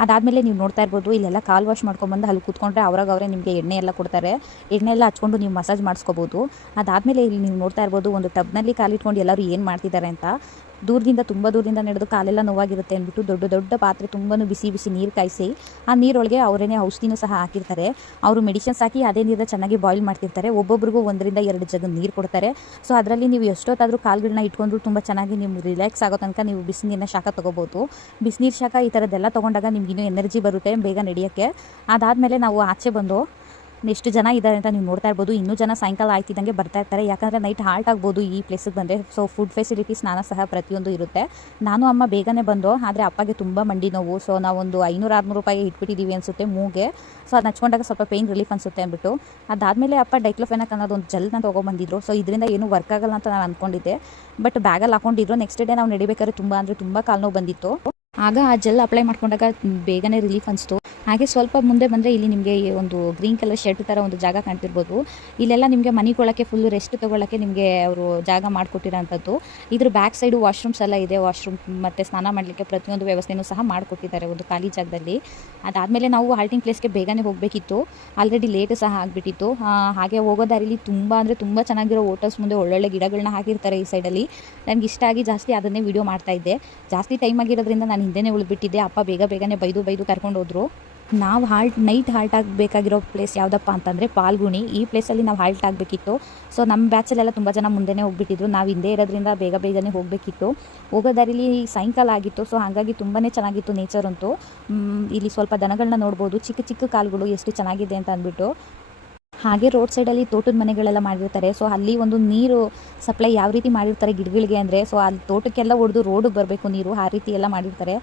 ಅದಾದಮೇಲೆ ನೀವು ನೋಡ್ತಾ ಇರ್ಬೋದು, ಇಲ್ಲೆಲ್ಲ ಕಾಲು ವಾಶ್ ಮಾಡ್ಕೊಂಬಂದು ಅಲ್ಲಿ ಕೂತ್ಕೊಂಡ್ರೆ ಅವ್ರಾಗ ಅವರೇ ನಿಮಗೆ ಎಣ್ಣೆ ಎಲ್ಲ ಕೊಡ್ತಾರೆ. ಎಣ್ಣೆ ಎಲ್ಲ ಹಚ್ಕೊಂಡು ನೀವು ಮಸಾಜ್ ಮಾಡಿಸ್ಕೋಬೋದು. ಅದಾದಮೇಲೆ ಇಲ್ಲಿ ನೀವು ನೋಡ್ತಾ ಇರ್ಬೋದು, ಒಂದು ಟಬ್ನಲ್ಲಿ ಕಾಲಿಟ್ಕೊಂಡು ಎಲ್ಲರೂ ಏನು ಮಾಡ್ತಿದ್ದಾರೆ ಅಂತ. ದೂರದಿಂದ, ತುಂಬ ದೂರದಿಂದ ನಡೆದು ಕಾಲೆಲ್ಲ ನೋವಾಗಿರುತ್ತೆ ಅಂದ್ಬಿಟ್ಟು ದೊಡ್ಡ ದೊಡ್ಡ ಪಾತ್ರೆ ತುಂಬಾ ಬಿಸಿ ಬಿಸಿ ನೀರು ಕಾಯಿಸಿ, ಆ ನೀರೊಳಗೆ ಅವರೇನೆ ಔಷಧಿನೂ ಸಹ ಹಾಕಿರ್ತಾರೆ. ಅವರು ಮೆಡಿಸಿನ್ಸ್ ಹಾಕಿ ಅದೇ ನೀರನ್ನ ಚೆನ್ನಾಗಿ ಬಾಯ್ಲ್ ಮಾಡ್ತಿರ್ತಾರೆ. ಒಬ್ಬೊಬ್ರಿಗೂ ಒಂದರಿಂದ ಎರಡು ಜಗ ನೀರು ಕೊಡ್ತಾರೆ. ಸೊ ಅದರಲ್ಲಿ ನೀವು ಎಷ್ಟೊತ್ತಾದರೂ ಕಾಲುಗಳನ್ನ ಇಟ್ಕೊಂಡ್ರು ತುಂಬ ಚೆನ್ನಾಗಿ ನೀವು ರಿಲ್ಯಾಕ್ಸ್ ಆಗೋ ತನಕ ನೀವು ಬಿಸಿನೀರಿನ ಶಾಖ ತೊಗೋಬೋದು. ಬಿಸಿನೀರು ಶಾಖ ಈ ಥರದ್ದೆಲ್ಲ ತೊಗೊಂಡಾಗ ನಿಮ್ಗೆ ಇನ್ನೂ ಎನರ್ಜಿ ಬರುತ್ತೆ, ಬೇಗ ನಡೆಯೋಕ್ಕೆ. ಅದಾದಮೇಲೆ ನಾವು ಆಚೆ ಬಂದು, ಎಷ್ಟು ಜನ ಇದ್ದಾರೆ ಅಂತ ನೀವು ನೋಡ್ತಾ ಇರ್ಬೋದು. ಇನ್ನೂ ಜನ ಸಾಯಂಕಾಲ ಆಯ್ತಿದ್ದಂಗೆ ಬರ್ತಾ ಇರ್ತಾರೆ. ಯಾಕಂದರೆ ನೈಟ್ ಹಾಲ್ಟ್ ಆಗ್ಬೋದು ಈ ಪ್ಲೇಸಿಗೆ ಬಂದರೆ. ಸೊ ಫುಡ್ ಫೆಸಿಲಿಟೀಸ್ ನಾನು ಸಹ ಪ್ರತಿಯೊಂದು ಇರುತ್ತೆ. ನಾನು, ಅಮ್ಮ ಬೇಗನೆ ಬಂದು, ಆದರೆ ಅಪ್ಪಗೆ ತುಂಬ ಮಂಡಿ ನೋವು. ಸೊ ನಾವೊಂದು ಐನೂರು ಆರುನೂರು ರೂಪಾಯಿ ಇಟ್ಬಿಟ್ಟಿದ್ದೀವಿ ಅನಿಸುತ್ತೆ ಮೂಗೆ. ಸೊ ಅದು ಹಚ್ಕೊಂಡಾಗ ಸ್ವಲ್ಪ ಪೇಯ್ನ್ ರಿಲೀಫ್ ಅನಿಸುತ್ತೆ ಅಂದ್ಬಿಟ್ಟು. ಅದಾದಮೇಲೆ ಅಪ್ಪ ಡೈಕ್ಲೋಫೆನಕ್ ಅನ್ನೋದು ಒಂದು ಜಲ್ನ ತೊಗೊಂಬಂದಿದ್ರು. ಸೊ ಇದರಿಂದ ಏನು ವರ್ಕ್ ಆಗಲ್ಲ ಅಂತ ನಾನು ಅಂದ್ಕೊಂಡಿದ್ದೆ ಬಟ್ ಬ್ಯಾಗಲ್ಲಿ ಹಾಕೊಂಡಿದ್ರು. ನೆಕ್ಸ್ಟ್ ಡೇ ನಾವು ನಡಿಬೇಕಾದ್ರೆ ತುಂಬ, ಅಂದರೆ ತುಂಬ ಕಾಲು ನೋವು ಬಂದಿತ್ತು. ಆಗ ಆ ಜೆಲ್ ಅಪ್ಲೈ ಮಾಡ್ಕೊಂಡಾಗ ಬೇಗನೆ ರಿಲೀಫ್ ಅನಿಸ್ತು. ಹಾಗೆ ಸ್ವಲ್ಪ ಮುಂದೆ ಬಂದರೆ ಇಲ್ಲಿ ನಿಮಗೆ ಒಂದು ಗ್ರೀನ್ ಕಲರ್ ಶರ್ಟ್ ಥರ ಒಂದು ಜಾಗ ಕಾಣ್ತಿರ್ಬೋದು. ಇಲ್ಲೆಲ್ಲ ನಿಮಗೆ ಮನಿಕೊಳ್ಳೋಕ್ಕೆ ಫುಲ್ ರೆಸ್ಟ್ ತೊಗೊಳ್ಳೋಕ್ಕೆ ನಿಮಗೆ ಅವರು ಜಾಗ ಮಾಡಿಕೊಟ್ಟಿರೋಂಥದ್ದು. ಇದ್ರ ಬ್ಯಾಕ್ ಸೈಡು ವಾಶ್ರೂಮ್ಸ್ ಎಲ್ಲ ಇದೆ. ವಾಶ್ರೂಮ್ ಮತ್ತು ಸ್ನಾನ ಮಾಡಲಿಕ್ಕೆ ಪ್ರತಿಯೊಂದು ವ್ಯವಸ್ಥೆಯೂ ಸಹ ಮಾಡಿಕೊಟ್ಟಿದ್ದಾರೆ ಒಂದು ಖಾಲಿ ಜಾಗದಲ್ಲಿ. ಅದಾದಮೇಲೆ ನಾವು ಹಾಲ್ಟಿಂಗ್ ಪ್ಲೇಸ್ಗೆ ಬೇಗನೆ ಹೋಗಬೇಕಿತ್ತು. ಆಲ್ರೆಡಿ ಲೇಟ್ ಸಹ ಆಗಿಬಿಟ್ಟಿತ್ತು. ಹಾಗೆ ಹೋಗೋ ದಾರಿಲಿ ತುಂಬ ಅಂದರೆ ತುಂಬ ಚೆನ್ನಾಗಿರೋ ಹೋಟೆಲ್ಸ್ ಮುಂದೆ ಒಳ್ಳೊಳ್ಳೆ ಗಿಡಗಳನ್ನ ಹಾಕಿರ್ತಾರೆ ಈ ಸೈಡಲ್ಲಿ ನನಗೆ ಇಷ್ಟ ಆಗಿ ಜಾಸ್ತಿ ಅದನ್ನೇ ವೀಡಿಯೋ ಮಾಡ್ತಾ ಇದ್ದೆ. ಜಾಸ್ತಿ ಟೈಮ್ ಆಗಿರೋದ್ರಿಂದ ನಾನು ಹಿಂದೆನೇ ಉಳಿದ್ಬಿಟ್ಟಿದ್ದೆ ಅಪ್ಪ ಬೇಗ ಬೇಗನೆ ಬೈದು ಬೈದು ಕರ್ಕೊಂಡು ಹೋದ್ರು ನಾವು ಹಾಲ್ಟ್ ನೈಟ್ ಹಾಲ್ಟ್ ಆಗಬೇಕಾಗಿರೋ ಪ್ಲೇಸ್ ಯಾವುದಪ್ಪ ಅಂತಂದರೆ ಪಾಲ್ಗುಣಿ. ಈ ಪ್ಲೇಸಲ್ಲಿ ನಾವು ಹಾಲ್ಟ್ ಆಗಬೇಕಿತ್ತು. ಸೊ ನಮ್ಮ ಬ್ಯಾಚಲ್ಲೆಲ್ಲ ತುಂಬ ಜನ ಮುಂದೆನೇ ಹೋಗ್ಬಿಟ್ಟಿದ್ರು. ನಾವು ಹಿಂದೆ ಇರೋದ್ರಿಂದ ಬೇಗ ಬೇಗನೆ ಹೋಗಬೇಕಿತ್ತು. ಹೋಗೋ ದಾರಿಲಿ ಸಾಯಂಕಾಲ ಆಗಿತ್ತು. ಸೊ ಹಾಗಾಗಿ ತುಂಬಾ ಚೆನ್ನಾಗಿತ್ತು ನೇಚರ್ ಅಂತೂ. ಇಲ್ಲಿ ಸ್ವಲ್ಪ ದನಗಳನ್ನ ನೋಡ್ಬೋದು. ಚಿಕ್ಕ ಚಿಕ್ಕ ಕಾಲುಗಳು ಎಷ್ಟು ಚೆನ್ನಾಗಿದೆ ಅಂತ ಅಂದ್ಬಿಟ್ಟು. ಹಾಗೆ ರೋಡ್ ಸೈಡಲ್ಲಿ ತೋಟದ ಮನೆಗಳೆಲ್ಲ ಮಾಡಿರ್ತಾರೆ. ಸೊ ಅಲ್ಲಿ ಒಂದು ನೀರು ಸಪ್ಲೈ ಯಾವ ರೀತಿ ಮಾಡಿರ್ತಾರೆ ಗಿಡಗಳಿಗೆ ಅಂದರೆ ಸೊ ಅಲ್ಲಿ ತೋಟಕ್ಕೆಲ್ಲ ಹೊಡೆದು ರೋಡಿಗೆ ಬರಬೇಕು ನೀರು, ಆ ರೀತಿ ಎಲ್ಲ ಮಾಡಿರ್ತಾರೆ.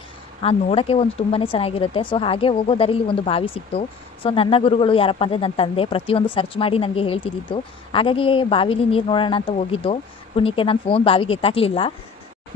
ಆ ನೋಡೋಕ್ಕೆ ಒಂದು ತುಂಬಾ ಚೆನ್ನಾಗಿರುತ್ತೆ. ಸೊ ಹಾಗೆ ಹೋಗೋದರಲ್ಲಿ ದಾರಿಲಿ ಒಂದು ಬಾವಿ ಸಿಕ್ತು. ಸೊ ನನ್ನ ಗುರುಗಳು ಯಾರಪ್ಪ ಅಂದರೆ ನನ್ನ ತಂದೆ, ಪ್ರತಿಯೊಂದು ಸರ್ಚ್ ಮಾಡಿ ನನಗೆ ಹೇಳ್ತಿದ್ದಿತ್ತು ಹಾಗಾಗಿ ಬಾವಿಲಿ ನೀರು ನೋಡೋಣ ಅಂತ ಹೋಗಿದ್ದು. ಪುಣ್ಯಕ್ಕೆ ನಾನು ಫೋನ್ ಬಾವಿಗೆ ಎತ್ತಾಕಲಿಲ್ಲ.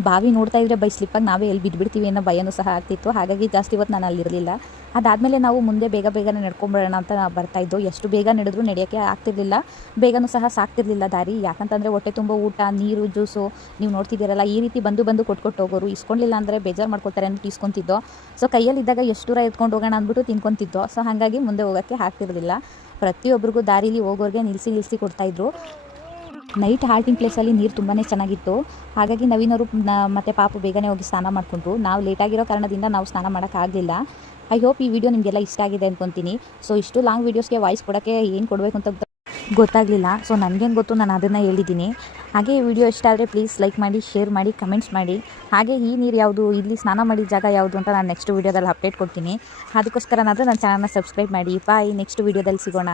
ಬಾವಿ ನೋಡ್ತಾ ಇದ್ರೆ ಬೈ ಸ್ಲಿಪ್ಪಾಗಿ ನಾವೇ ಎಲ್ಲಿ ಬಿದ್ದುಬಿಡ್ತೀವಿ ಅನ್ನೋ ಭಯನೂ ಸಹ ಆಗ್ತಿತ್ತು. ಹಾಗಾಗಿ ಜಾಸ್ತಿ ಹೊತ್ತು ನಾನು ಅಲ್ಲಿರಲಿಲ್ಲ. ಅದಾದಮೇಲೆ ನಾವು ಮುಂದೆ ಬೇಗ ಬೇಗನೆ ನಡ್ಕೊಂಬರೋಣ ಅಂತ ನಾವು ಬರ್ತಾಯಿದ್ದು ಎಷ್ಟು ಬೇಗ ನಡೆದ್ರು ನಡೆಯೋಕ್ಕೆ ಆಗ್ತಿರಲಿಲ್ಲ. ಬೇಗನೂ ಸಹ ಸಾಕ್ತಿರಲಿಲ್ಲ ದಾರಿ. ಯಾಕಂತಂದರೆ ಹೊಟ್ಟೆ ತುಂಬ ಊಟ, ನೀರು, ಜ್ಯೂಸು ನೀವು ನೋಡ್ತಿದ್ದೀರಲ್ಲ, ಈ ರೀತಿ ಬಂದು ಬಂದು ಕೊಟ್ಕೊಟ್ಟು ಹೋಗೋರು ಇಸ್ಕೊಂಡಿಲ್ಲ ಅಂದರೆ ಬೇಜಾರು ಮಾಡ್ಕೊಳ್ತಾರೆ ಅಂತ ಇಸ್ಕೊತಿದ್ದೋ. ಸೊ ಕೈಯಲ್ಲಿದ್ದಾಗ ಎಷ್ಟು ದೂರ ಎತ್ಕೊಂಡು ಹೋಗೋಣ ಅಂದ್ಬಿಟ್ಟು ತಿನ್ಕೊತಿದ್ದೋ. ಸೊ ಹಾಗಾಗಿ ಮುಂದೆ ಹೋಗೋಕ್ಕೆ ಆಗ್ತಿರಲಿಲ್ಲ. ಪ್ರತಿಯೊಬ್ಬರಿಗೂ ದಾರಿಲಿ ಹೋಗೋರಿಗೆ ನಿಲ್ಲಿಸಿ ನಿಲ್ಲಿಸಿ ಕೊಡ್ತಾಯಿದ್ರು ನೈಟ್ ಹಾಲ್ಟಿಂಗ್ ಪ್ಲೇಸಲ್ಲಿ ನೀರು ತುಂಬಾ ಚೆನ್ನಾಗಿತ್ತು. ಹಾಗಾಗಿ ನವೀನವರು ಮತ್ತು ಪಾಪು ಬೇಗನೆ ಹೋಗಿ ಸ್ನಾನ ಮಾಡಿಕೊಂಡ್ರು. ನಾವು ಲೇಟಾಗಿರೋ ಕಾರಣದಿಂದ ನಾವು ಸ್ನಾನ ಮಾಡೋಕ್ಕಾಗಲಿಲ್ಲ ಐ ಹೋಪ್ ಈ ವಿಡಿಯೋ ನಿಮಗೆಲ್ಲ ಇಷ್ಟ ಆಗಿದೆ ಅಂದ್ಕೊತೀನಿ ಸೊ ಇಷ್ಟು ಲಾಂಗ್ ವೀಡಿಯೋಸ್ಗೆ ವಾಯ್ಸ್ ಕೊಡೋಕ್ಕೆ ಏನು ಕೊಡಬೇಕು ಅಂತ ಗೊತ್ತಾಗಲಿಲ್ಲ. ಸೊ ನನಗೇನು ಗೊತ್ತು ನಾನು ಅದನ್ನು ಹೇಳಿದ್ದೀನಿ. ಹಾಗೆ ಈ ವಿಡಿಯೋ ಇಷ್ಟ ಆದರೆ ಪ್ಲೀಸ್ ಲೈಕ್ ಮಾಡಿ ಶೇರ್ ಮಾಡಿ ಕಮೆಂಟ್ಸ್ ಮಾಡಿ. ಹಾಗೆ ಈ ನೀರು ಯಾವುದು, ಇಲ್ಲಿ ಸ್ನಾನ ಮಾಡಿದ ಜಾಗ ಯಾವುದು ಅಂತ ನಾನು ನೆಕ್ಸ್ಟ್ ವೀಡಿಯೋದಲ್ಲಿ ಅಪ್ಡೇಟ್ ಕೊಡ್ತೀನಿ. ಅದಕ್ಕೋಸ್ಕರನಾದರೂ ನನ್ನ ಚಾನಲ್ನ ಸಬ್ಸ್ಕ್ರೈಬ್ ಮಾಡಿ. ಬಾಯ್ ನೆಕ್ಸ್ಟ್ ವೀಡಿಯೋದಲ್ಲಿ ಸಿಗೋಣ.